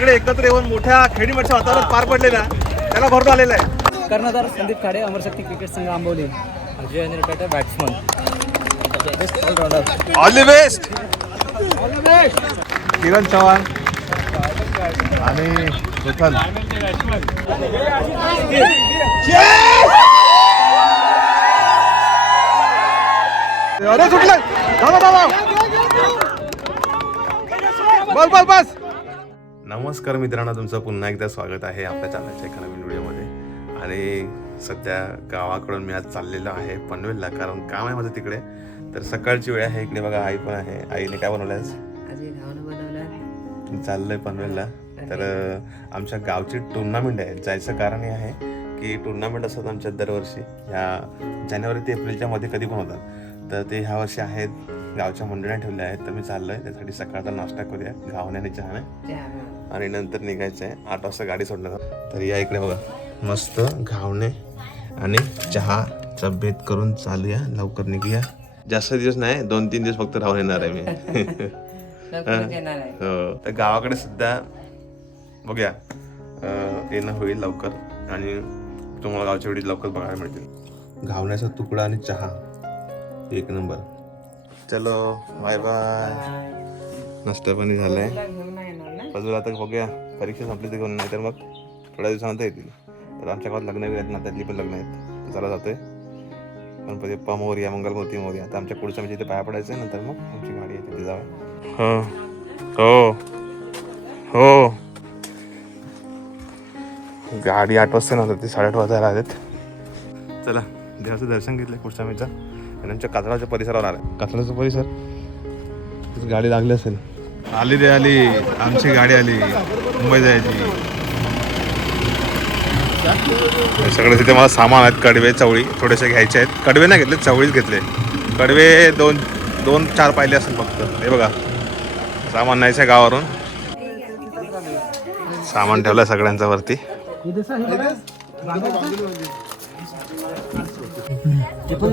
इकडे एकत्र येऊन मोठ्या खेळीमेटच्या वातावरणात पार पडले ना त्याला भरून आलेला आहे. कर्णधार संदीप खाडे अमरशक्ती क्रिकेट संघ Ambavli Ajay Anil Pete batsman all the best Kiran Chavan आणि विठ्ठल. अरे सुटलं बस बस बस. नमस्कार मित्रांनो तुमचं पुन्हा एकदा स्वागत आहे आपल्या चॅनलच्या एका नवीन व्हिडिओमध्ये. आणि सध्या गावाकडून मी आज चाललेलो आहे पनवेलला कारण काम आहे माझं तिकडे. तर सकाळची वेळ आहे इकडे बघा आई पण आहे. आईने काय बनवलं आज? चाललंय पनवेलला. तर आमच्या गावची टुर्नामेंट आहे. जायचं कारण हे आहे की टुर्नामेंट असतात आमच्या दरवर्षी. ह्या जानेवारी ते एप्रिलच्या मध्ये कधी पण होतात. तर ते ह्या वर्षी आहेत गावच्या मंडळाने ठेवले आहेत. तर मी चाललोय. त्यासाठी सकाळचा नाश्ता करूया. घावण्याने चहाने आणि नंतर निघायचं आहे. आठ वाजता गाडी सोडणार तर या इकडे बघा. मस्त घावणे आणि चहाचा भेद करून चालूया. लवकर निघूया. जास्त दिवस नाही दोन तीन दिवस फक्त राहून येणार आहे मी. हो. तर गावाकडे सुद्धा बघूया. येणं होईल लवकर आणि तुम्हाला गावच्या वेळी लवकर बघायला मिळतील. घावण्याचा तुकडा आणि चहा. एक नंबर. चलो बाय बाय नाश्ता पाणी झालाय. बाजूला आता बघूया परीक्षा संपली तर नाही तर मग थोड्या दिवसानंतर येतील. तर आमच्या गावात लग्न आहेत ना त्यातली पण लग्न आहेत. चला जातोय. गणपती बाप्पा मोर्या मंगलमूर्ती मोर्या. आता आमच्या पुढच्या म्हणजे इथे पाया पडायचं आहे नंतर मग आमची गाडी आहे तिथे जाऊया. हो. हो. हो. गाडी आठ वाजता नव्हतं ती साडेआठ वाजायला आलेत. चला देवाचं दर्शन घेतलं पुढच्या मीचा आणि आमच्या कातळाच्या परिसरावर आलं कातळाचा परिसर? गाडी लागली असेल. आली रे आली. आमची गाडी आली. मुंबई जायची. सगळे तिथे मला सामान आहेत. कडवे चवळी थोडेसे घ्यायचे आहेत. कडवे नाही घेतले चवळीच घेतले. कडवे दोन दोन चार पाहिले असेल फक्त. हे बघा. सामान नाहीच आहे गावावरून. सामान ठेवलं सगळ्यांच्या वरती.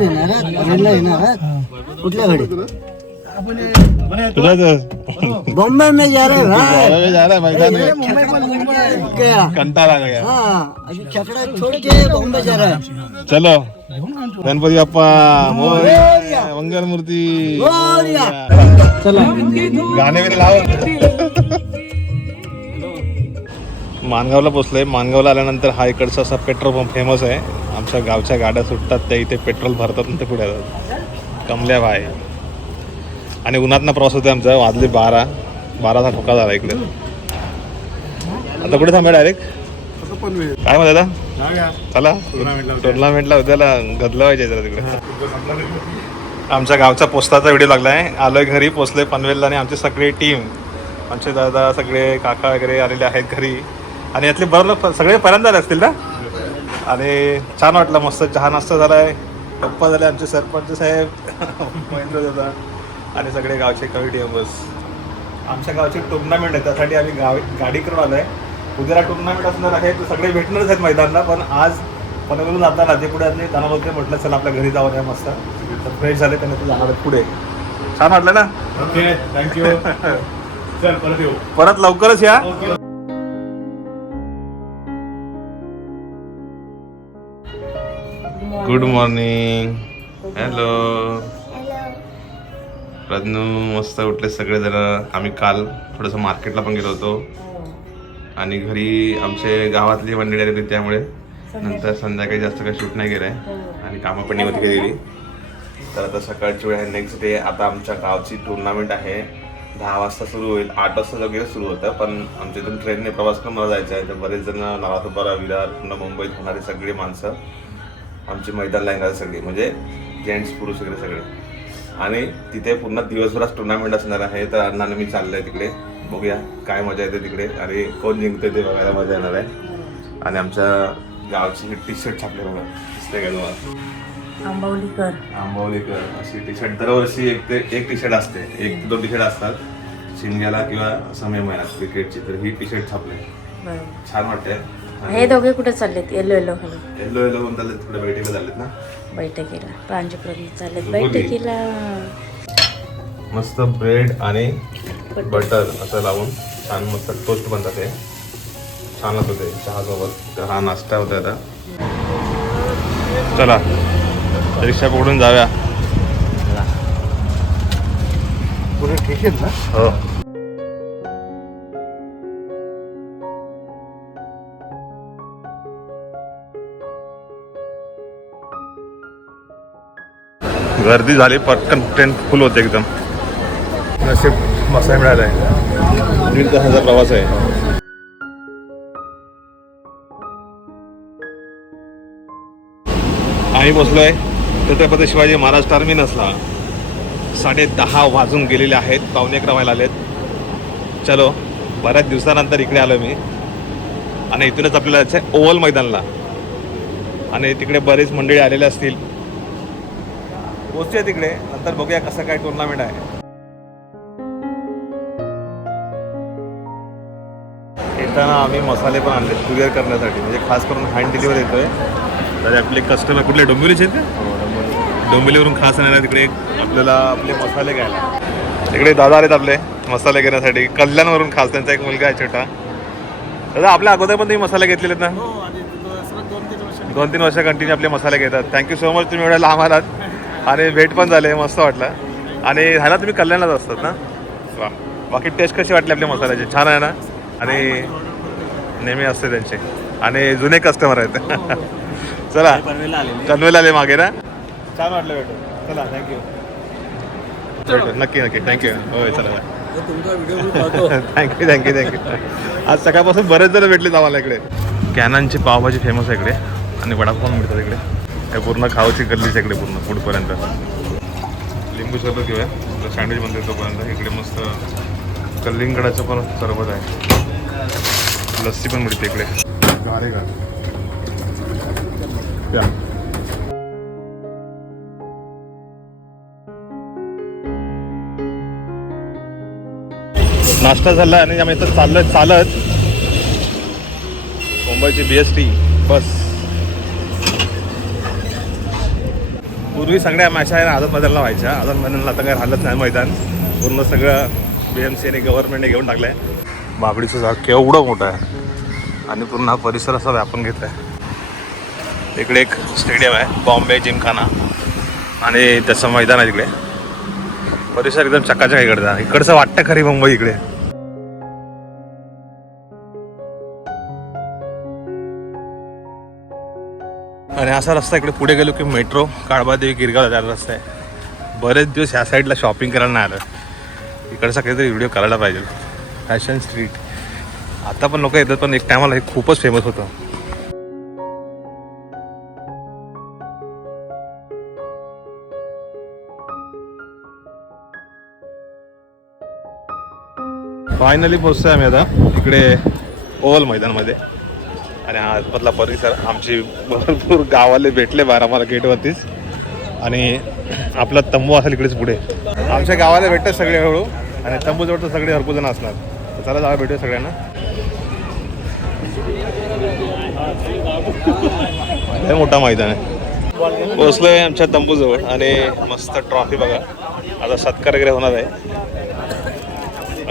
येणार कुठल्या गाडी बॉम्बे में जा रहे हैं भाई कंटाळा गया। हाँ अभी छकड़ा छोड़ के बॉम्बे जा रहा है। चलो। गणपती बाप्पा मोरया, मंगलमूर्ती मोरया. चला। गाणे बिणे लाव मानगावला पोचलोय. मानगावला आल्यानंतर हा इकडचा असा पेट्रोल पंप फेमस आहे. आमच्या गावच्या गाड्या सुटतात त्या इथे पेट्रोल भरतात आणि ते पुढे जातात. कमल्या भाई. आणि उन्हातनं प्रवास होते आमचा. वाजले बारा. बाराचा ठोका झाला इकडे. आता कुठे थांबे डायरेक्ट काय म्हणत आता चला. टुर्नामेंटला उद्याला गदला व्हायचे जरा तिकडे. आमच्या गावचा पोस्टाचा व्हिडिओ लागला आहे आलोय घरी पोचलोय पनवेलला आणि आमची सगळी टीम आमचे दादा सगळे काका वगैरे आलेले आहेत घरी. आणि यातले बरोबर सगळे पहिल्यांदा असतील ना? आणि छान वाटलं मस्त चहा नाश्ता झाला आहे पप्पा झाले आमचे सरपंच साहेब. महेंद्र दादा. आणि सगळे गावचे कमिटी मेंबर्स आमच्या गावची टुर्नामेंट आहे त्यासाठी आम्ही गावी गाडी करून आलो आहे उद्याला टुर्नामेंट असणार आहे तर सगळे भेटणारच आहेत मैदानाला पण आज पनवेलून जाताना ते पुढे आले जाणार होते म्हटलं चला आपल्या घरी जाऊन या मस्त. तर फ्रेश झाले त्यांना ते जाणार पुढे. छान वाटलं ना? ओके थँक्यू चल परत येऊ. परत लवकरच या. गुड मॉर्निंग हॅलो प्रज्ञू मस्त उठले सगळे जण आम्ही काल थोडंसं मार्केटला पण गेलो होतो. आणि घरी आमचे गावातली मंडळी आली होती त्यामुळे. नंतर संध्याकाळी जास्त काही शूट नाही केलंय. आणि कामं पण निघत गेलेली तर आता सकाळची वेळ आहे. नेक्स्ट डे आता आमच्या गावची टुर्नामेंट आहे. दहा वाजता सुरू होईल. आठ वाजता वगैरे सुरू होतं पण आमच्या इथून ट्रेनने प्रवास करून मला जायचं आहे. तर बरेच जण नारायणपुरा विरार पुन्हा मुंबईत होणारी सगळी माणसं. आमची मैदानला येणार सगळी. म्हणजे जेंट्स पुरुष वगैरे सगळे. आणि तिथे पुन्हा दिवसभरात टुर्नामेंट असणार आहे. तर अण्णाने मी चाललंय तिकडे. बघूया काय मजा येते तिकडे. आणि कोण जिंकते ते बघायला मजा येणार आहे. आणि आमच्या गावची टी शर्ट छापले बघा. दिसते का तुम्हाला? आंबवलीकर. आंबवलीकर. अशी टी शर्ट दरवर्षी एक ते एक टी शर्ट असते. एक ते दोन टी शर्ट असतात. शिमग्याला किंवा समय महिन्यात क्रिकेटची. तर ही टी शर्ट छापले छान वाटते हे. दोघे कुठे चाललेत? येलो येलो घालून येलो येलो म्हणून चालले थोड्या बैठकीला झालेत ना? बैठकीला. प्रांजूप्रज्ञ चाललेत? बैठकीला. मस्त ब्रेड आणि बटर. असं लावून छान मस्त टोस्ट बनतात ते छान होते चहासोबत. हा नाश्ता होता आता. चला. रिक्षा पकडून जाऊया. हो. गर्दी झाली पटकन ट्रेन फुल होते एकदम. नशीब मसा मिळाला आहे दीड तासाचा प्रवास आहे. आम्ही बसलोय छत्रपती शिवाजी महाराज टर्मिनसला साडे दहा वाजून गेलेले आहेत पावणे अकरा व्हायला आलेत. चलो बऱ्याच दिवसानंतर इकडे आलो मी. आणि इथूनच आपल्याला जायचं आहे ओव्हल मैदानला. आणि तिकडे बरेच मंडळी आलेले असतील. पोहोचूया तिकडे नंतर बघूया कसं काय टुर्नामेंट आहे. येताना आम्ही मसाले पण आणले कुरिअर करण्यासाठी. म्हणजे खास करून हँड डिलिव्हर येतोय. तर आपले कस्टमर कुठले? डोंबिवलीचे आहेत का? डोंबिवलीवरून खास येणार तिकडे आपल्याला आपले मसाले घ्यायला. तिकडे दादा आलेत आपले मसाले घेण्यासाठी. कल्याणवरून खास त्यांचा एक मुलगा आहे छोटा. दादा आपल्या अगोदर पण तुम्ही मसाले घेतलेले आहेत ना दोन तीन वर्ष कंटिन्यू आपले मसाले घेतात. थँक्यू सो मच तुम्ही एवढ्या लांब आलात. आणि भेट पण झाले मस्त वाटलं. आणि ह्याला तुम्ही कल्याणलाच असतात ना? वा. बाकी टेस्ट कशी वाटली आपल्या मसाल्याची? छान आहे ना? आणि नेहमी असते त्यांचे. आणि जुने कस्टमर आहेत. चला. कन्वेला आले मागे ना? छान वाटलं भेटून. चला थँक्यू भेटू नक्की नक्की. थँक्यू होय चला थँक्यू थँक्यू थँक्यू आज सकाळपासून बरेच जण भेटलेत आम्हाला इकडे. कॅननची पावभाजी फेमस आहे इकडे. आणि वडापाव मिळतात इकडे. हे पूर्ण खावाची आहे इकडे पूर्ण पुढपर्यंत. लिंबू सरबत घेऊया. सँडविच बनते तोपर्यंत. इकडे मस्त कलिंगडाचं पण सरबत आहे. लस्सी पण मिळते इकडे. अरे का प्या. नाश्ता झाला आणि आम्ही इथं चाललोय चालत. मुंबईची बी एस टी बस. पूर्वी सगळ्या मॅच आहे ना आझाद मैदानला व्हायच्या. आझाद मैदानला आता काय राहिलंच नाही मैदान. पूर्ण सगळं बी एम सी गव्हर्नमेंटने घेऊन टाकलं आहे बाबडीचं झाड केवढं मोठं आहे. आणि पूर्ण हा परिसर असा व्यापून घेतला आहे इकडे एक स्टेडियम आहे बॉम्बे जिमखाना. आणि त्याचं मैदान आहे तिकडे. परिसर एकदम चकाचक इकडचा. इकडचं वाटतं खरी मुंबई इकडे. आणि असा रस्ता इकडे पुढे गेलो की मेट्रो काळबादेवी गिरगाव जायला रस्ता आहे. बरेच दिवस ह्या साईडला शॉपिंग करायला नाही आलं. इकडचा काहीतरी व्हिडिओ करायला पाहिजे. फॅशन स्ट्रीट आता पण लोक येतात पण एक टायमाला हे खूपच फेमस होतं. फायनली पोचतोय आम्ही आता इकडे ओव्हल मैदानमध्ये. आणि हा आतमधला परिसर आमची भरपूर गावाले भेटले बाहेर आम्हाला गेटवरतीच. आणि आपला तंबू असेल इकडेच पुढे. आमच्या गावाला भेटतात सगळे हळू. आणि तंबूजवळ तर सगळे भरपूर जण असणार. तर चला जावा भेटूया सगळ्यांना. लय मोठा मैदान आहे. पोचलोय आमच्या तंबूजवळ आणि मस्त ट्रॉफी बघा. आता सत्कार वगैरे होणार आहे.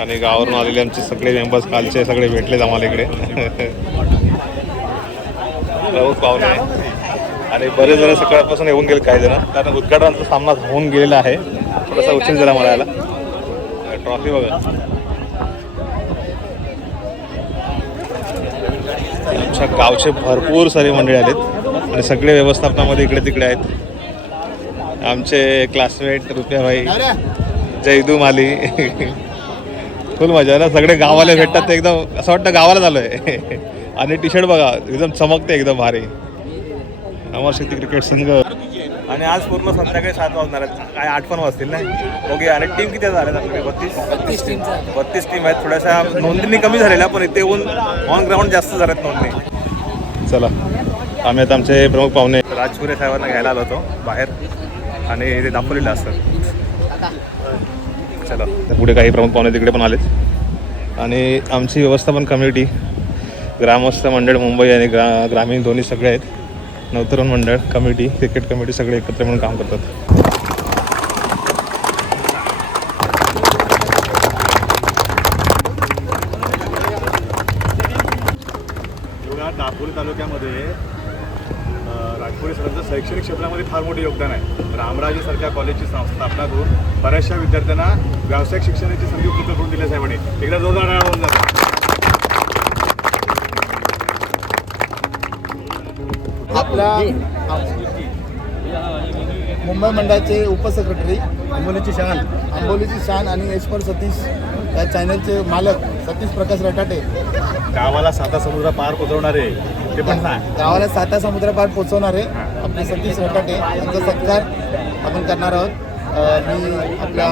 आणि गावावरून आलेले आमचे सगळे मेंबर्स कालचे सगळे भेटलेत आम्हाला इकडे. प्रमुख पाहुणे आहे. आणि बरेच जण सकाळपासून येऊन गेले काही जण. कारण उद्घाटनाचा सामना होऊन गेलेला आहे. थोडासा उशीर झाला म्हणायला. ट्रॉफी बघा. आमच्या गावचे भरपूर सारे मंडळी आलेत. आणि सगळे व्यवस्थापनामध्ये इकडे तिकडे आहेत. आमचे क्लासमेट रुपयाबाई जयदू माली. फुल मजा आहे ना? सगळे गावाला भेटतात एकदम असं वाटतं गावाला झालोय आणि टी शर्ट बघा एकदम चमकते एकदम भारी. अमर शक्ती क्रिकेट संघ. आणि आज पूर्ण संध्याकाळी सात वाजणार आहेत. काय आठ पण वाजतील नाही ओके आणि टीम किती झाल्यात आपल्याकडे बत्तीस? बत्तीस टीम आहेत. थोड्याशा नोंदणी कमी झालेल्या पण इथे येऊन ऑन ग्राउंड जास्त झाल्यात नोंदणी. चला आम्ही आता आमचे प्रमुख पाहुणे. राजपुरे साहेबांना घ्यायला आलो होतो बाहेर. आणि ते दापोलीला असतात चला. तर पुढे काही प्रमुख पाहुणे तिकडे पण आलेत. आणि आमची व्यवस्थापन कमिटी ग्रामस्थ मंडळ मुंबई आणि ग्रा ग्रामीण दोन्ही सगळे आहेत. नवतरुण मंडळ कमिटी क्रिकेट कमिटी सगळे एकत्र म्हणून काम करतात. दापोली तालुक्यामध्ये राजपुरी सरांचं शैक्षणिक क्षेत्रामध्ये फार मोठे योगदान आहे. रामराजेसारख्या कॉलेजची स्थापना करून बऱ्याचशा विद्यार्थ्यांना व्यावसायिक शिक्षणाची संधी उपलब्ध करून दिल्या साहेबांनी. एकदा जोरदार होऊन जातात आपल्या मुंबई मंडळाचे उपसेक्रेटरी अंबोलीची शान. आंबोलीची शान आणि एक्सपर्ट सतीश या चॅनलचे मालक सतीश प्रकाश रटाटे. गावाला साता समुद्र पार पोहोचवणारे ते पण सांग. गावाला साता समुद्रपार पोहोचवणारे आपले सतीश रटाटे यांचा सत्कार आपण करणार आहोत. मी आपल्या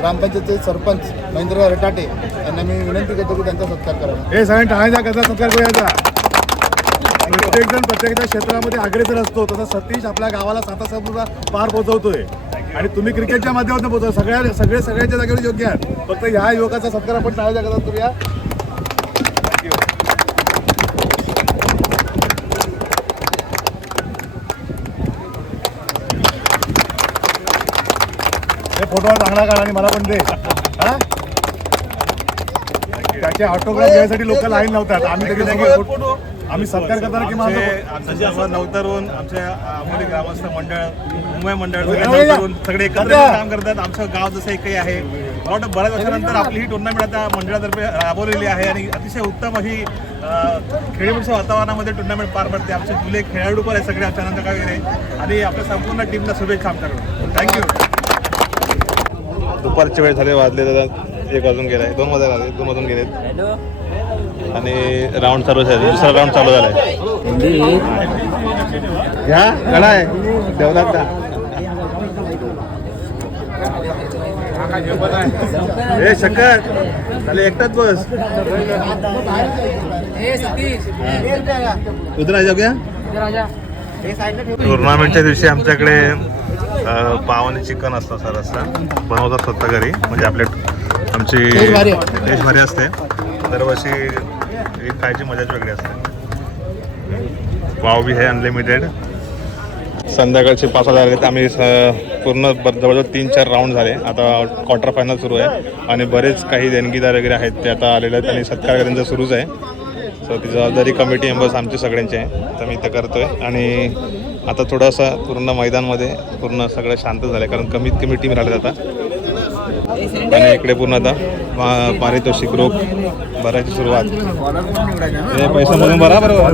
ग्रामपंचायतीचे सरपंच महेंद्र रटाटे यांना मी विनंती करतो की त्यांचा सत्कार करावा. हे कसा सत्कार करायचा प्रत्येक जण प्रत्येक क्षेत्रामध्ये अग्रेसर असतो तसा सतीश आपल्या गावाला साता समुद्र पार पोहोचवतोय. आणि तुम्ही क्रिकेटच्या माध्यमातून पोहोचव सगळ्या सगळे सगळ्यांच्या जागेवर योग्य आहेत फक्त ह्या युवकाचा सत्कार आपण टाळायचा कसा करूया हे फोटो चांगला काढ आणि मला पण दे. हा? त्याचे ऑटोग्राफ घ्यायसाठी लोक लाईन लावतात आम्ही त्याचे फोटो आम्ही सत्कार करताना किंवा आमचे सर्व नवतरुण आमचे अमोली ग्रामस्थ मंडळ मुंबई मंडळ सगळे एकत्र. काम करतात. आमचं गाव जसं एकही आहे. मला वाटतं बऱ्याच वर्षानंतर आपली ही टुर्नामेंट आता मंडळातर्फे राबवलेली आहे आणि अतिशय उत्तम अशी अं, खेळीमेळीच्या वातावरणामध्ये टुर्नामेंट पार पडते. आमचे जुले खेळाडू पण आहे सगळे आमच्या आनंद वगैरे आणि आपल्या संपूर्ण टीमला शुभेच्छा आमच्याकडून. थँक्यू दुपारचे वेळ झाले वाजले तर एक वाजून गेलाय. दोन वाजता झाले दोन वाजून गेलेत. आणि राऊंड चालू आहे दुसरा राऊंड चालू झालाय. घ्या कडा आहे ए शंकर. झाले एकटाच बस. टुर्नामेंटच्या दिवशी आमच्याकडे अ, पाव आणि चिकन असतं सर असं. बनवतात स्वतः घरी. म्हणजे आपले आमची. देशभारी असते. दरवर्षी ही खायची मजाच वेगळी असते. पाव बी आहे अनलिमिटेड संध्याकाळचे पाच हजार आले तर आम्ही स- पूर्ण ब- जवळजवळ तीन चार राऊंड झाले. आता क्वार्टर फायनल सुरू आहे. आणि बरेच काही देणगीदार वगैरे आहेत ते आता आलेले आहेत आणि सत्कार त्यांचा सुरूच आहे. सो ती जबाबदारी कमिटी मेंबर्स आमचे सगळ्यांचे आहे. तर मी ते करतो आहे आणि आता थोडंसं पूर्ण मैदानमध्ये पूर्ण सगळं शांत झालं आहे कारण कमीत कमी टीम राहिल्यात आता. आणि इकडे पूर्ण आता पारितोषिक रोख भरायची सुरुवात. हे पैसा म्हणून भरा बरोबर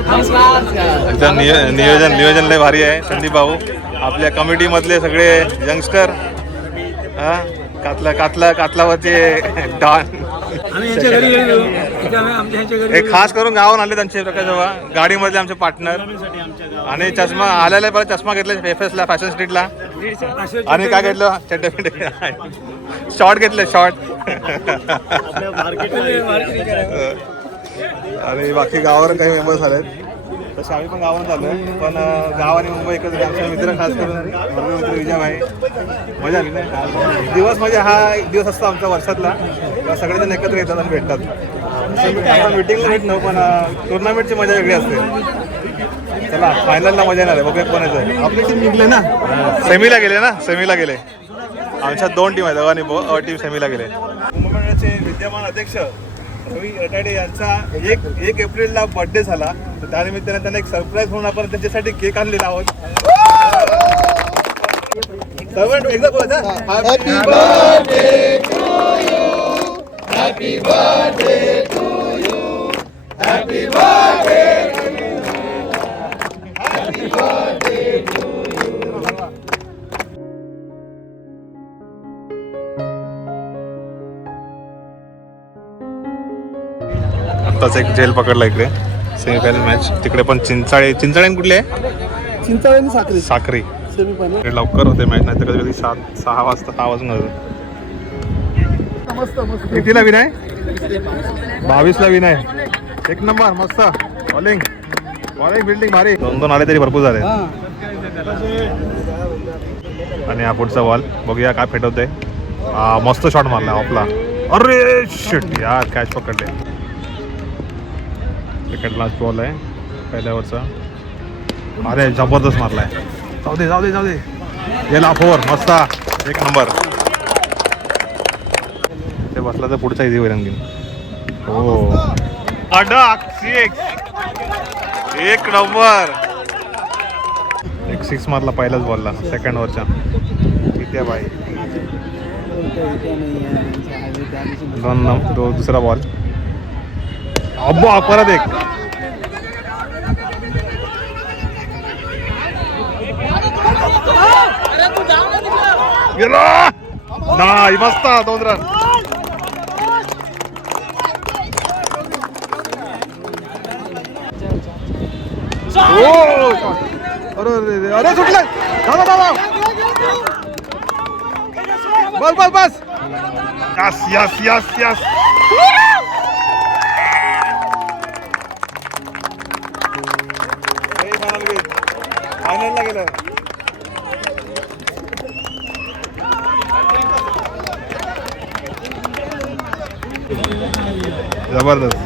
एकदम नियो- नियोजन नियोजन लय भारी आहे. संदीप भाऊ आपल्या कमिटी मधले सगळे यंगस्टर हा कातला कातला कातलावरचे डॉन. हे खास करून गावाहून आले त्यांचे प्रकाश बाबा गाडीमधले आमचे पार्टनर आणि चष्मा आलेला परत चष्मा घेतला फेफेसला फॅशन स्ट्रीटला आणि काय घेतलं? चड्डे शॉर्ट घेतले शॉर्ट आणि बाकी गावावर काही मेंबर्स आलेत. तसे आम्ही पण गावात आलो पण गाव आणि मुंबई एकत्र आमचे मित्र खास करून वर्ग मित्र विजयभाई. मजा आली ना? दिवस म्हणजे हा एक दिवस असतो आमचा वर्षातला. सगळेजण एकत्र येतात आणि भेटतात. आपण मिटिंगला भेटलो पण टुर्नामेंटची मजा वेगळी असते. चला फायनलला मजा नाही आली. बघूया कोण येतं आपली टीम जिंकले ना? सेमीला गेले ना सेमीला गेले. आमच्या दोन टीम आहेत अ टीम सेमीला गेले. कुंभमेळ्याचे विद्यमान अध्यक्ष रवी रटाडे यांचा एक एक एप्रिलला बर्थडे झाला. तर त्यानिमित्ताने त्यांना एक सरप्राईज म्हणून आपण त्यांच्यासाठी केक आणलेला आहोत. सर्वांना एकदा बोलायचं हॅपी आत्ताच एक जेल पकडला इकडे. सेमीफायनल मॅच तिकडे पण चिंचाळे चिंचाळे कुठले? आहे चिंचाळी साखरी साखरी सेमीफायनल लवकर होते मॅच नाही तर कधी कधी सात सहा वाजता सहा वाजून जातं. कितीला विनय? बावीसला विनय. एक नंबर मस्त. बॉलिंग बॉलिंग बिल्डिंग भारी. दोन दोन आले तरी भरपूर झाले. आणि हा पुढचा बॉल बघूया काय फेटवते मस्त शॉट मारला ऑफला अरे शिट यार कॅच पकडले. सेकंड लास्ट बॉल आहे. पहिल्यावरचा. अरे जबरदस्त मारलाय. जाऊ दे जाऊ दे जाऊ दे. गेला फोर मस्त. एक नंबर. इकडे बसला तर पुढचा इझी होईल आणखीन. हो. एक नंबर. एक सिक्स मारला पहिलाच बॉलला सेकंड ओव्हरच्या किती आहे बाई. दोन दो दुसरा बॉल अब्बा परत एक. गेला! नाही मस्त दोन रन ओ, अरे अरे अरे, अरे सुटलं धावा, धावा. बस बस बस यस यस यस यस फायनलला गेलं जबरदस्त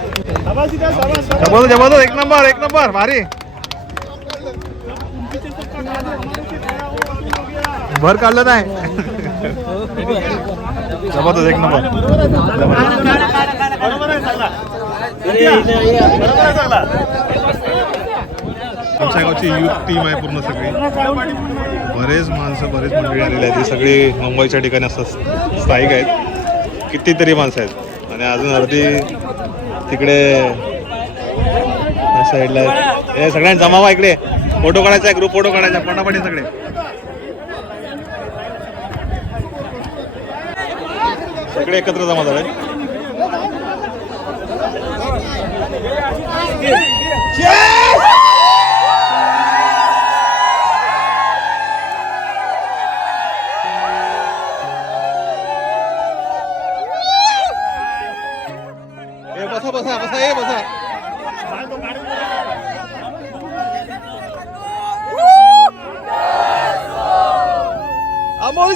जबरदस्त जबरदस्त एक नंबर एक नंबर भारी भर काढलं नाही. जबरदस्त एक नंबर. आमच्या गावची युथ टीम आहे पूर्ण सगळी. बरेच माणसं बरेच मंडळी आलेली आहेत. ती सगळी मुंबईच्या ठिकाणी असतात स्थायिक आहेत. कितीतरी माणसं आहेत. आणि अजून अर्धी तिकडे या साईडला हे सगळ्यांनी जमावा इकडे. फोटो काढायचा आहे ग्रुप फोटो काढायचा पटापटी सगळे. सगळे एकत्र जमा झाले. बसा बसा बसा ए बसा. अमोल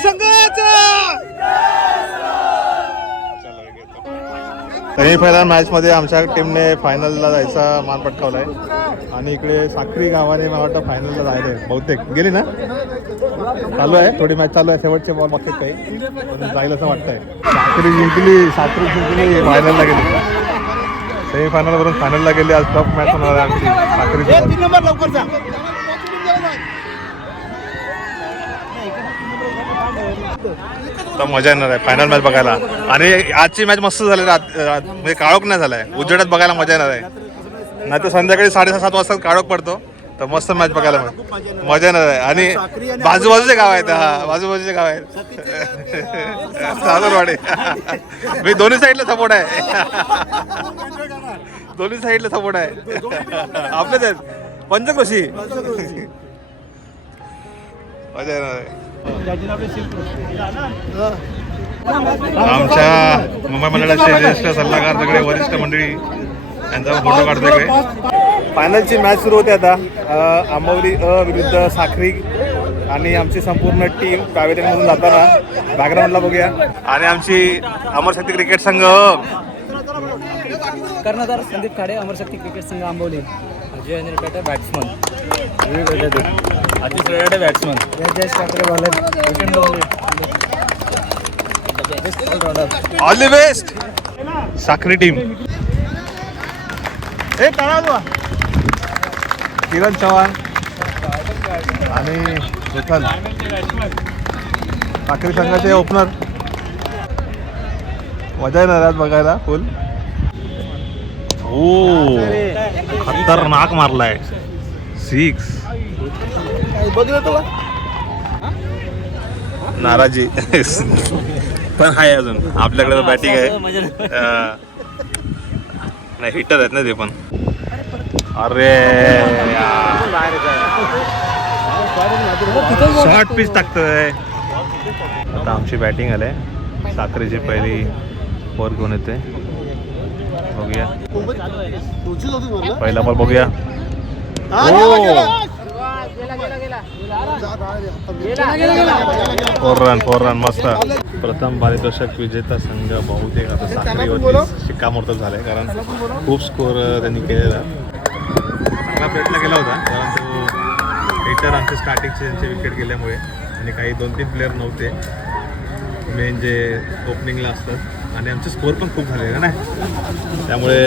सेमीफायनल मॅचमध्ये आमच्या टीमने फायनलला जायचा मान पटकावलाय. आणि इकडे साखरी गावाने मला वाटतं फायनलला जायचं आहे. बहुतेक. गेली ना? चालू आहे थोडी मॅच चालू आहे. शेवटचे बॉल बघतात काही. पण जाईल असं वाटतंय. साखरी जिंकली साखरी जिंकली फायनलला गेली. सेमी फायनलवरून फायनलला गेली. आज टफ मॅच होणार आहे आमची साखरी तर मजा येणार आहे. फायनल मॅच बघायला. आणि आजची मॅच मस्त झाली. रात म्हणजे काळोख नाही झालाय. उजेडात बघायला मजा येणार आहे. नाही तर संध्याकाळी साडेसहा सात वाजता काळोख पडतो. तर मस्त मॅच बघायला मजा येणार आहे. आणि बाजूबाजूचे गाव आहेत. हा बाजूबाजूचे गाव आहेत. सासरवाडी. मी दोन्ही साईडला सपोर्ट आहे. दोन्ही साईडला सपोर्ट आहे. आपलेच आहेत. पंचकृषी मजा येणार आहे. आमच्या मुंबई मंडळाचे ज्येष्ठ सल्लागार सगळे वरिष्ठ मंडळी यांचा फोटो काढतोय इकडे. फायनलची मॅच सुरू होते आता. अ, आंबवली अ विरुद्ध साखरी आणि आमची संपूर्ण टीम मधून जाताना. बॅकग्राऊंडला बघूया. आणि आमची अमरशक्ती क्रिकेट संघ. कर्णधार संदीप खाडे अमरशक्ती क्रिकेट संघ Ambavali. Ajay Anil Pete batsman Rede batsman Jayesh Thakre bowler Bhushan Dongre best all-rounder all the best Sakhari team A काढा किरण चव्हाण आणि विठ्ठल साखरी संघाचे ओपनर मजा येणार आज बघायला फुल ओ खतरनाक मारलाय. सिक्स नाराजी. पण आहे अजून. आपल्याकडे बॅटिंग आहे. नाही हिटर आहेत ना ते पण. अरे शॉर्ट पीच टाकतोय. आता आमची बॅटिंग आले साखरेची पहिली बॉल घेऊन येते बघूया पहिला बॉल बघूया फोर रन फोर रन मस्त। प्रथम पारितोषिक विजेता संघ बहुतेक आता साखरेवरती शिक्कामोर्तब झालाय कारण खूप स्कोर त्यांनी केलेला. चांगला प्रयत्न केला होता परंतु हिटर आमचे स्टार्टिंगचे त्यांचे विकेट गेल्यामुळे आणि काही दोन तीन प्लेअर नव्हते. मेन जे ओपनिंगला असतात. आणि आमचे स्कोर पण खूप झालेले नाही? त्यामुळे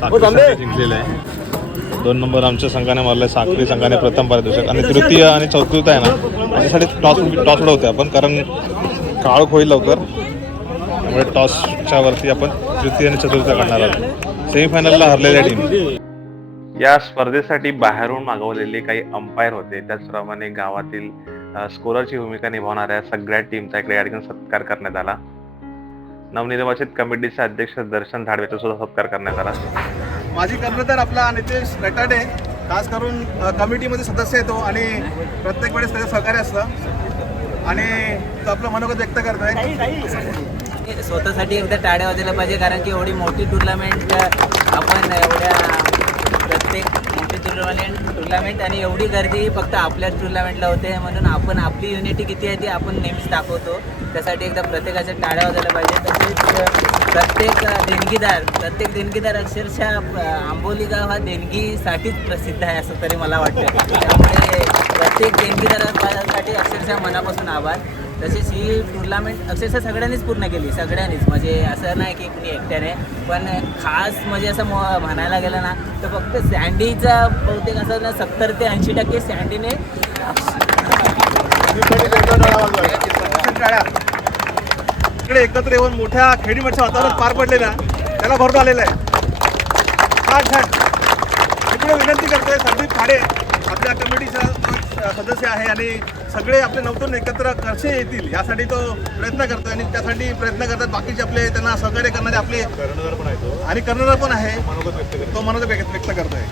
साखरी जिंकलेला आहे. दोन नंबर आमच्या संघाने मारलाय साखरी संघाने प्रथम पारितोषिक. आणि तृतीय आणि चौथीत आहे ना त्याच्यासाठी टॉस टॉस उडवते आपण कारण काळोख होईल लवकर. त्यामुळे टॉसच्या वरती आपण तृतीय आणि चतुर्थ काढणार आहोत. सेमीफायनलला हरलेल्या टीम. या स्पर्धेसाठी बाहेरून मागवलेले काही अंपायर होते त्याचप्रमाणे गावातील स्कोररची भूमिका निभावणाऱ्या सगळ्या टीमचा इकडे या ठिकाणी सत्कार करण्यात आला. नवनिर्वाचित कमिटीचे अध्यक्ष दर्शन धाडवेचा सुद्धा सत्कार करण्यात आला. माझी कर्णधार आपला नितेश रटाडे खास करून कमिटीमध्ये सदस्य येतो आणि प्रत्येक वेळेस त्याचं सहकार्य असतं. आणि तो आपलं मनोगत व्यक्त करतोय. स्वतःसाठी एकदा टाळ्या वाजायला पाहिजे कारण की एवढी मोठी टुर्नामेंट आपण एवढ्या प्रत्येक मोठी टुर्नामेंट टुर्नामेंट आणि एवढी गर्दी फक्त आपल्याच टुर्नामेंटला होते. म्हणून आपण आपली युनिटी किती आहे ती आपण नेहमीच दाखवतो. त्यासाठी एकदा प्रत्येकाच्या टाळ्या वाजायला पाहिजे. तसेच प्रत्येक देणगीदार प्रत्येक देणगीदार अक्षरशः आंबोली गाव हा देणगीसाठीच प्रसिद्ध आहे असं तरी मला वाटतं त्यामुळे प्रत्येक देणगीदारासाठी अक्षरशः मनापासून आभार. तसेच ही टुर्नामेंट अक्षरशः सगळ्यांनीच पूर्ण केली सगळ्यांनीच. म्हणजे असं नाही की कुणी एकट्याने पण खास म्हणजे असं म- म्हणायला गेलं ना तर फक्त सँडीचा बहुतेक असं ना सत्तर ते ऐंशी टक्के सँडीने इकडे एकत्र येऊन मोठ्या खेळीमेटच्या वातावरणात पार पडले ना त्याला भरून आलेलं आहे. छान छान. इकडे विनंती करतोय संदीप खाडे आपल्या कमिटीचा सदस्य आहे आणि सगळे आपले नवतून एकत्र कसे येतील यासाठी तो प्रयत्न करतोय आणि त्यासाठी प्रयत्न करतात बाकीचे आपले त्यांना सहकार्य करणारे आपले. कर्णधार पण आहे आणि कर्णधार पण आहे. तो मनोगत व्यक्त व्यक्त करतोय.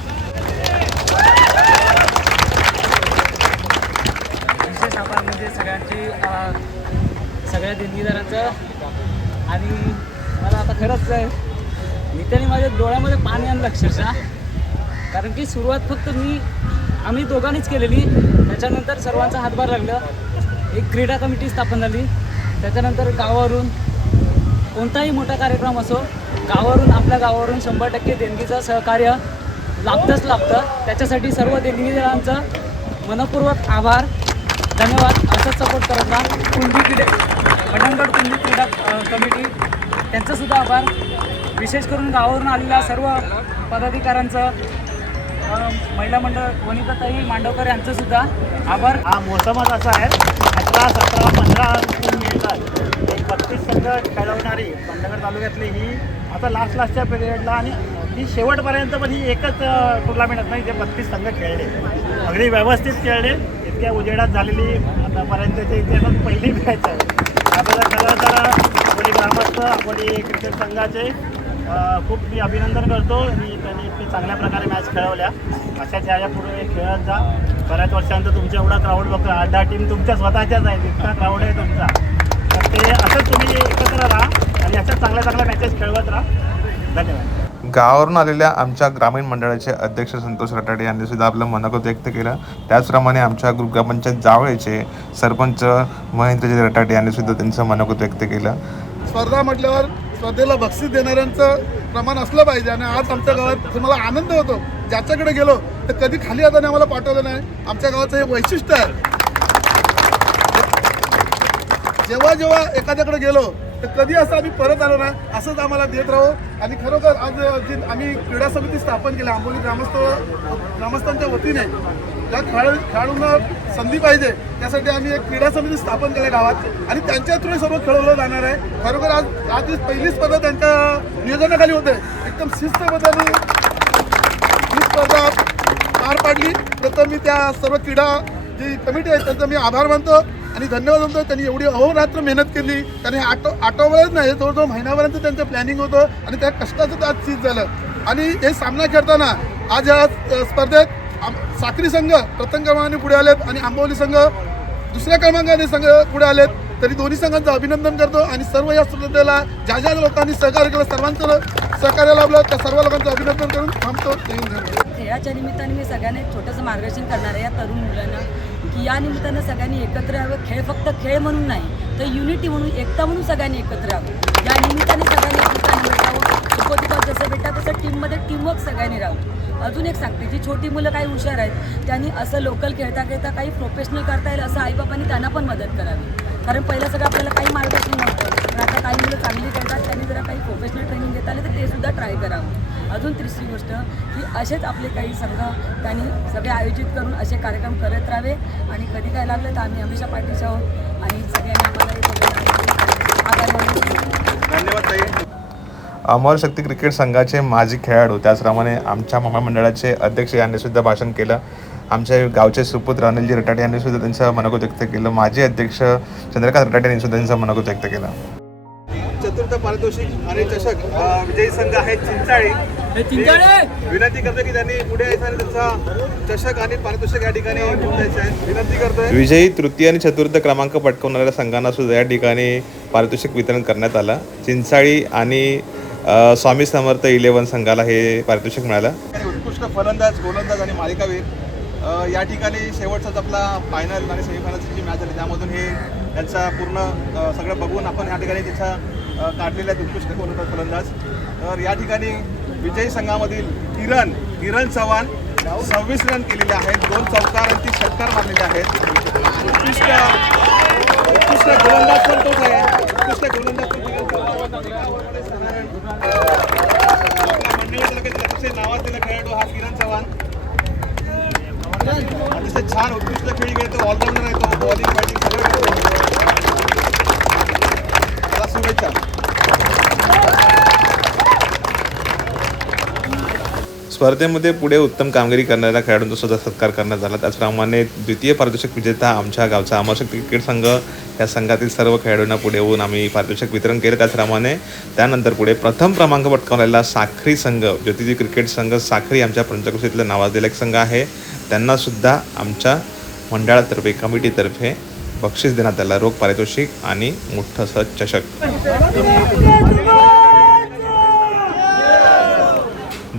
विशेष आभार म्हणजे सगळ्यांची सगळ्या देणगीदारांचं. आणि मला आता खरंच आहे मी त्याने माझ्या डोळ्यामध्ये पाणी आणलं अक्षरशः. कारण की सुरुवात फक्त मी आम्ही दोघांनीच केलेली. त्याच्यानंतर सर्वांचा हातभार लागलं. एक क्रीडा कमिटी स्थापन झाली. त्याच्यानंतर गावावरून कोणताही मोठा कार्यक्रम असो गावावरून आपल्या गावावरून शंभर टक्के देणगीचं सहकार्य लाभतंच लाभतं त्याच्यासाठी सर्व देणगीदारांचं मनपूर्वक आभार. धन्यवाद. असंच सपोर्ट करत राहा. कुंडी क्रीडे मटणगड कुंडी क्रीडा कमिटी. त्यांचंसुद्धा आभार. विशेष करून गावावरून आलेल्या सर्व पदाधिकाऱ्यांचं महिला मंडळ वनिताताई मांडवकर यांचंसुद्धा आभार. हा मोसमच असा आहे. अठरा सतरा पंधरा टीम मिळतात. एक बत्तीस संघ खेळवणारी बंडगड तालुक्यातली ही आता लास्ट लास्टच्या पिरियडला आणि ही शेवटपर्यंत पण ही एकच टुर्नामेंट नाही जे बत्तीस संघ खेळले. अगदी व्यवस्थित खेळले. इतक्या उजेडात झालेली आतापर्यंतच्या इतिहासात पहिली मॅच आहे. आपल्याला खरं तर आपली ग्रामस्थ आपली क्रिकेट संघाचे खूप मी अभिनंदन करतो. आणि त्यांनी इतकी चांगल्या प्रकारे मॅच खेळवल्या. अशाच याच्यापुढे खेळत जा. बऱ्याच वर्षानंतर तुमच्या एवढा क्राऊड बघतो आठ दहा टीम तुमच्या स्वतःच्याच आहेत. इतका क्राऊड आहे तुमचा. तर ते असंच तुम्ही एकत्र राहा आणि अशाच चांगल्या चांगल्या मॅचेस खेळवत राहा. धन्यवाद. गावावरून आलेल्या आमच्या ग्रामीण मंडळाचे अध्यक्ष संतोष रटाडे यांनी सुद्धा आपलं मनोगत व्यक्त केलं. त्याचप्रमाणे आमच्या ग्रुप ग्रामपंचायत जावळेचे सरपंच महेंद्रजी रटाडे यांनी सुद्धा त्यांचं मनोगत व्यक्त केलं. स्पर्धा म्हटल्यावर स्पर्धेला बक्षीस देणाऱ्यांचं प्रमाण असलं पाहिजे. आणि आज आमच्या गावात मला आनंद होतो. ज्याच्याकडे गेलो तर कधी खाली हाताने आम्हाला पाठवलं नाही. आमच्या गावाचं हे वैशिष्ट्य आहे. जेव्हा जेव्हा एखाद्याकडे गेलो तर कधी असं आम्ही परत आलो ना असंच आम्हाला देत राहू. आणि खरोखर आज जी आम्ही क्रीडा समिती स्थापन केली आंबोली ग्रामस्थ ग्रामस्थांच्या वतीने या खेळ खेळाडूंना संधी पाहिजे त्यासाठी आम्ही एक क्रीडा समिती स्थापन केल्या गावात आणि त्यांच्या थ्रू सर्व खेळवलं जाणार आहे. खरोखर आज आज पहिली स्पर्धा त्यांच्या नियोजनाखाली होते एकदम शिस्तबद्ध ही स्पर्धा पार पाडली. प्रथम मी त्या सर्व क्रीडा जी कमिटी आहे त्यांचा मी आभार मानतो आणि धन्यवाद म्हणतो त्यांनी एवढी अहोरात्र मेहनत केली. त्यांनी आठव आठवड्यात नाही जवळजवळ महिन्यापर्यंत त्यांचं प्लॅनिंग होतं आणि त्या कष्टाचं आज चीज झालं. आणि हे सामना खेळताना आज या स्पर्धेत आम- साखरी संघ प्रथम क्रमांकाने पुढे आलेत आणि आंबोली संघ दुसऱ्या क्रमांकाने संघ पुढे आलेत. तरी दोन्ही संघांचं अभिनंदन करतो आणि सर्व या स्पर्धेला ज्या ज्या लोकांनी सहकार्य केलं सर्वांचं सहकार्य लाभलं त्या सर्व लोकांचं अभिनंदन करून थांबतो. खेळाच्या निमित्ताने मी सगळ्यांना एक छोटंसं मार्गदर्शन करणार आहे या तरुण मुलांना की या निमित्तानं सगळ्यांनी एकत्र यावं. खेळ फक्त खेळ म्हणून नाही तर युनिटी म्हणून एकता म्हणून सगळ्यांनी एकत्र यावं. या निमित्ताने सगळ्यांनी एकत्र भेटावं जसं भेटा तसं टीममध्ये टीमवर्क सगळ्यांनी राहावं. अजून एक सांगते जी छोटी मुलं काही हुशार आहेत त्यांनी असं लोकल खेळता खेळता काही प्रोफेशनल करता येईल असं आईबाबांनी त्यांना पण मदत करावी. कारण पहिलं सगळं आपल्याला काही मार्गदर्शन नव्हतं. मुलं चांगली खेळतात त्यांनी जरा काही प्रोफेशनल ट्रेनिंग घेता आले तर ते सुद्धा ट्राय करावं. अजून तिसरी गोष्ट की असेच आपले काही संघ त्यांनी सगळे आयोजित करून असे कार्यक्रम करत राहावे. आणि कधी काय लागलं तर आम्ही हमेशा पाठीशी आहोत आणि सगळ्यांनी आम्हाला हे धन्यवाद अमर शक्ती क्रिकेट संघाचे माजी खेळाडू. त्याचप्रमाणे आमच्या महामंडळाचे अध्यक्ष यांनी सुद्धा भाषण केलं. आमच्या गावचे सुपुत्र अनिलजी रटाटे यांनी सुद्धा त्यांचं मनोगत व्यक्त केलं. माजी अध्यक्ष चंद्रकांत रटाटे यांनी सुद्धा त्यांचं मनोगत व्यक्त केलं. चतुर्थ पारितोषिक आणि चषक विजयी संघ आहे चिंचाळी. विनंती करतो की त्यांनी पुढे यायचं आणि त्यांचा चषक आणि पारितोषिक या ठिकाणी विनंती करतोय. विजयी तृतीय आणि चतुर्थ क्रमांक पटकवणाऱ्या संघांना सुद्धा या ठिकाणी पारितोषिक वितरण करण्यात आलं. चिंचाळी आणि स्वामी समर्थ इलेव्हन संघाला हे पारितोषिक मिळालं. आणि उत्कृष्ट फलंदाज गोलंदाज आणि मालिकावीर या ठिकाणी शेवटचाच आपला फायनल आणि सेमीफायनलची जी मॅच झाली. त्यामधून हे त्यांचा पूर्ण सगळं बघून आपण या ठिकाणी त्याचा काढलेला उत्कृष्ट गोलंदाज फलंदाज. तर या ठिकाणी विजयी संघामधील किरण किरण चव्हाण सव्वीस रन केलेले आहेत. दोन चौकार आणि तीन षटकार मारलेले आहेत. उत्कृष्ट उत्कृष्ट गोलंदाज पण तोच आहे. उत्कृष्ट गोलंदाज पण किरण खेळाडू हा किरण चव्हाण अतिशय छान उत्कृष्ट खेळी खेळतो ऑलराऊंडर आहे तो बॉलिंग बॅटिंग सगळं करतो शुभेच्छा. स्पर्धेमध्ये पुढे उत्तम कामगिरी करणाऱ्या खेळाडूंचा सुद्धा सत्कार करण्यात आला त्याचप्रमाणे द्वितीय पारितोषिक विजेता आमच्या गावचा अमरशक्ती क्रिकेट संघ या संघातील सर्व खेळाडूंना पुढे येऊन आम्ही पारितोषिक वितरण केले. त्याचप्रमाणे त्यानंतर पुढे प्रथम क्रमांक पटकावलेला साखरी संघ ज्योतिजी क्रिकेट संघ साखरी आमच्या पंचकृषीतला नावाजलेला एक संघ आहे. त्यांना सुद्धा आमच्या मंडळातर्फे कमिटीतर्फे बक्षीस देण्यात आला. रोख पारितोषिक आणि मोठं असं चषक.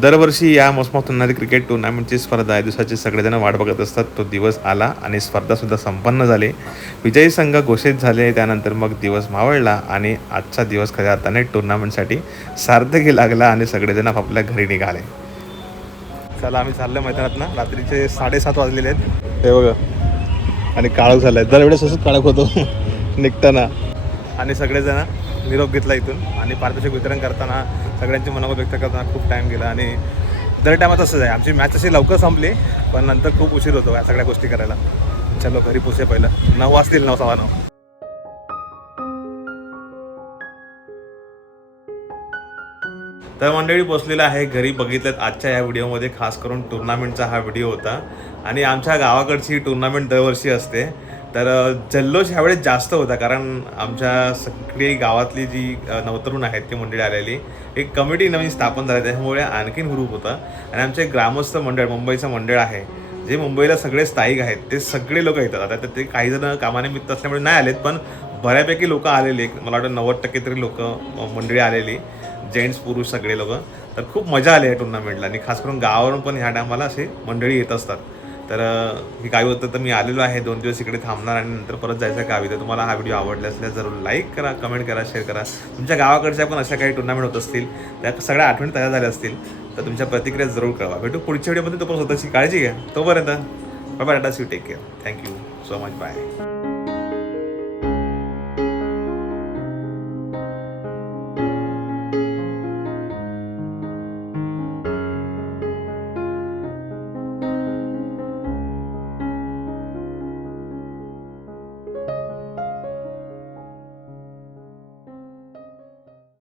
दरवर्षी या मोसमात होणारी क्रिकेट टुर्नामेंटची स्पर्धा आहे दिवसाची सगळेजण वाट बघत असतात. तो दिवस आला आणि स्पर्धासुद्धा संपन्न झाली. विजयी संघ घोषित झाले. त्यानंतर मग दिवस मावळला आणि आजचा दिवस खऱ्या अर्थाने टुर्नामेंटसाठी सार्थकी लागला आणि सगळेजण आपापल्या घरी निघाले. चला आम्ही चाललो मैदानात ना रात्रीचे साडेसात वाजलेले आहेत. हे बघा. आणि काळोख झालं आहे दरवेळेस असंच काळोख होतो. निघताना. आणि सगळेजण निरोप घेतला इथून. आणि पारितोषिक वितरण करताना सगळ्यांची मनावर व्यक्त करताना खूप टाईम गेला आणि दर टायमात असंच आहे. आमची मॅच अशी लवकर संपली पण नंतर खूप उशीर होतो या सगळ्या गोष्टी करायला. चलो घरी पोचे पहिलं. नऊ वाजतील नऊ सव्वा नऊ. तर मंडळी पोचलेलं आहे घरी बघितलं आजच्या या व्हिडिओमध्ये खास करून टुर्नामेंटचा हा व्हिडिओ होता. आणि आमच्या गावाकडची टुर्नामेंट दरवर्षी असते. तर जल्लोष ह्यावेळेस जास्त होता कारण आमच्या सगळी गावातली जी नवतरुण आहेत ती मंडळी आलेली. एक कमिटी नवीन स्थापन झाली त्याच्यामुळे आणखीन ग्रुप होता. आणि आमचे ग्रामस्थ मंडळ मुंबईचं मंडळ आहे जे मुंबईला सगळे स्थायिक आहेत ते सगळे लोक येतात आता ते काही जण कामानिमित्त असल्यामुळे नाही आलेत पण बऱ्यापैकी लोक आलेली मला वाटतं नव्वद टक्के तरी लोक मंडळी आलेली. जेंट्स पुरुष सगळे लोक. तर खूप मजा आली या टुर्नामेंटला आणि खास करून गावावरून पण ह्या टायमाला असे मंडळी येत असतात. तर मी ही गावी होतं तर मी आलेलो आहे. दोन दिवस इकडे थांबणार आणि नंतर परत जायचं गावी. तर तुम्हाला हा व्हिडिओ आवडला असल्यास जरूर लाईक करा कमेंट करा शेअर करा. तुमच्या गावाकडच्या पण अशा काही टुर्नामेंट होत असतील त्या सगळ्या आठवणी तयार झाल्या असतील तर तुमच्या प्रतिक्रिया जरूर कळवा. भेटू पुढच्या व्हिडिओमध्ये तो पण स्वतःची काळजी घ्या. तोपर्यंत bye bye tata see take care thank you so much bye